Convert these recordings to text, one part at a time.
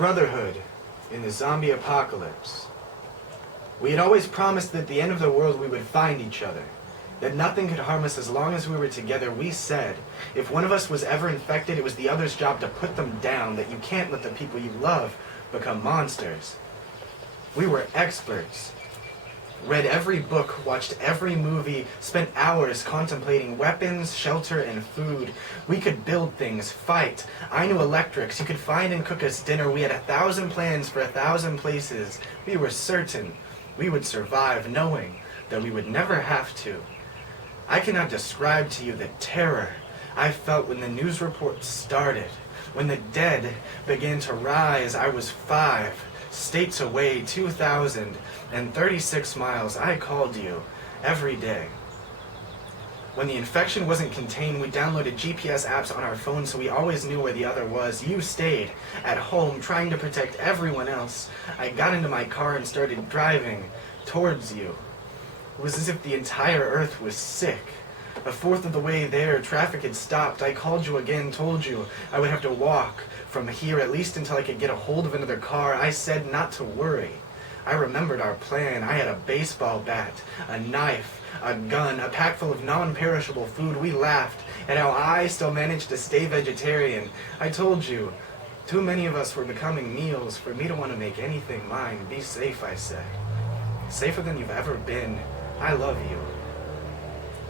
Brotherhood in the zombie apocalypse. We had always promised that at the end of the world we would find each other, that nothing could harm us as long as we were together. We said, if one of us was ever infected, it was the other's job to put them down, that you can't let the people you love become monsters. We were experts. Read every book, watched every movie, spent hours contemplating weapons, shelter, and food. We could build things, fight. I knew electrics. You could find and cook us dinner. We had 1,000 plans for 1,000 places. We were certain we would survive, knowing that we would never have to. I cannot describe to you the terror I felt when the news reports started. When the dead began to rise, I was 5 states away, 2,036 miles. I called you every day. When the infection wasn't contained, we downloaded GPS apps on our phones so we always knew where the other was. You stayed at home trying to protect everyone else. I got into my car and started driving towards you. It was as if the entire earth was sick. A fourth of the way there, traffic had stopped. I called you again, told you I would have to walk from here at least until I could get a hold of another car. I said not to worry. I remembered our plan. I had a baseball bat, a knife, a gun, a pack full of non-perishable food. We laughed at how I still managed to stay vegetarian. I told you, too many of us were becoming meals for me to want to make anything mine. Be safe, I said. Safer than you've ever been. I love you.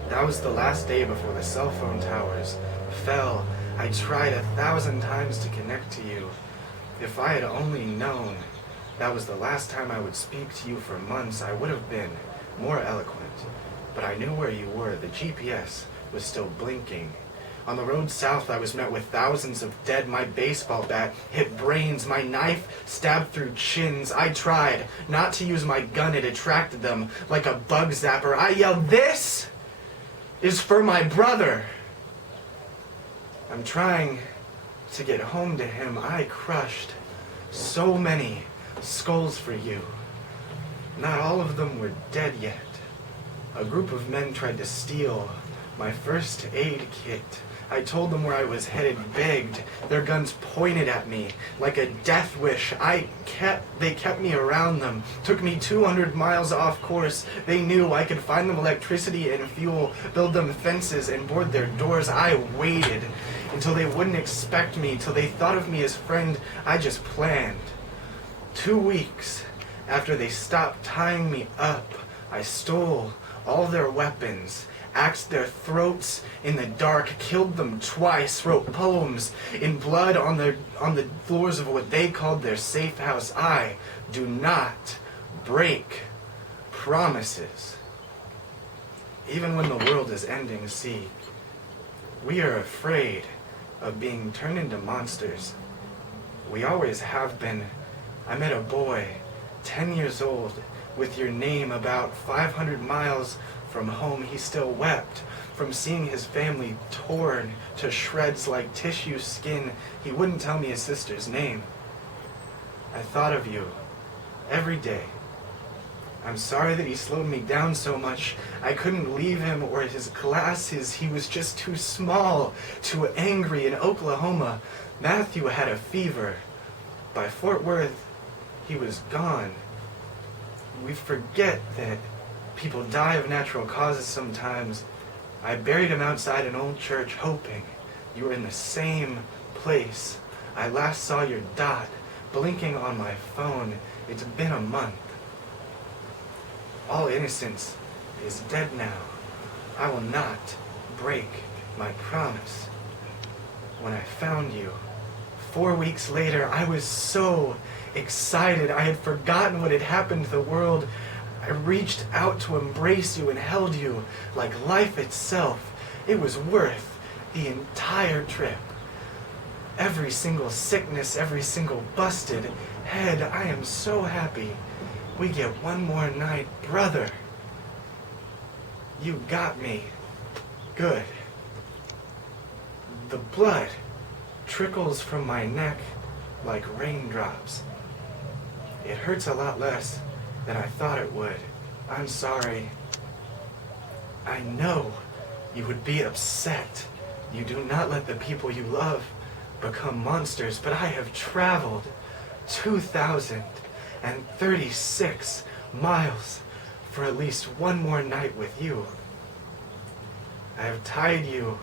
That was the last day before the cell phone towers fell. I tried 1,000 times to connect to you. If I had only known that was the last time I would speak to you for months, I would have been more eloquent. But I knew where you were. The GPS was still blinking. On the road south, I was met with thousands of dead. My baseball bat hit brains. My knife stabbed through chins. I tried not to use my gun. It attracted them like a bug zapper. I yelled, "This is for my brother." I'm trying to get home to him. I crushed so many skulls for you. Not all of them were dead yet. A group of men tried to steal my first aid kit. I told them where I was headed, begged. Their guns pointed at me like a death wish. They kept me around them, took me 200 miles off course. They knew I could find them electricity and fuel, build them fences and board their doors. I waited until they wouldn't expect me, till they thought of me as friend. I just planned. 2 weeks after they stopped tying me up, I stole all their weapons, axed their throats in the dark, killed them twice, wrote poems in blood on the floors of what they called their safe house. I do not break promises. Even when the world is ending, see, we are afraid of being turned into monsters. We always have been. I met a boy, 10 years old, with your name about 500 miles from home. He still wept from seeing his family torn to shreds like tissue skin. He wouldn't tell me his sister's name. I thought of you every day. I'm sorry that he slowed me down so much. I couldn't leave him or his glasses. He was just too small, too angry. In Oklahoma, Matthew had a fever. By Fort Worth, he was gone. We forget that people die of natural causes sometimes. I buried him outside an old church, hoping you were in the same place. I last saw your dot blinking on my phone. It's been a month. All innocence is dead now. I will not break my promise. When I found you, 4 weeks later, I was so excited. I had forgotten what had happened to the world. I reached out to embrace you and held you like life itself. It was worth the entire trip. Every single sickness, every single busted head. I am so happy we get one more night, brother. You got me good. The blood trickles from my neck like raindrops. It hurts a lot less than I thought it would. I'm sorry. I know you would be upset. You do not let the people you love become monsters, but I have traveled 2,036 miles for at least one more night with you. I have tied you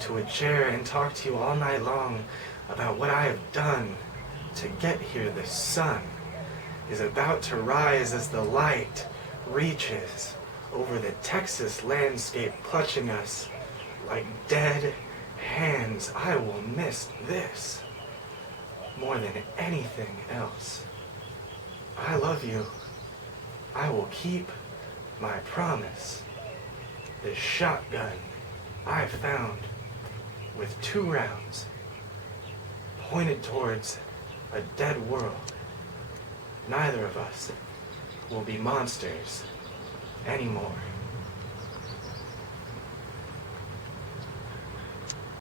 to a chair and talked to you all night long about what I have done to get here. The sun is about to rise as the light reaches over the Texas landscape, clutching us like dead hands. I will miss this more than anything else. I love you. I will keep my promise. This shotgun I found with 2 rounds pointed towards a dead world. Neither of us will be monsters anymore.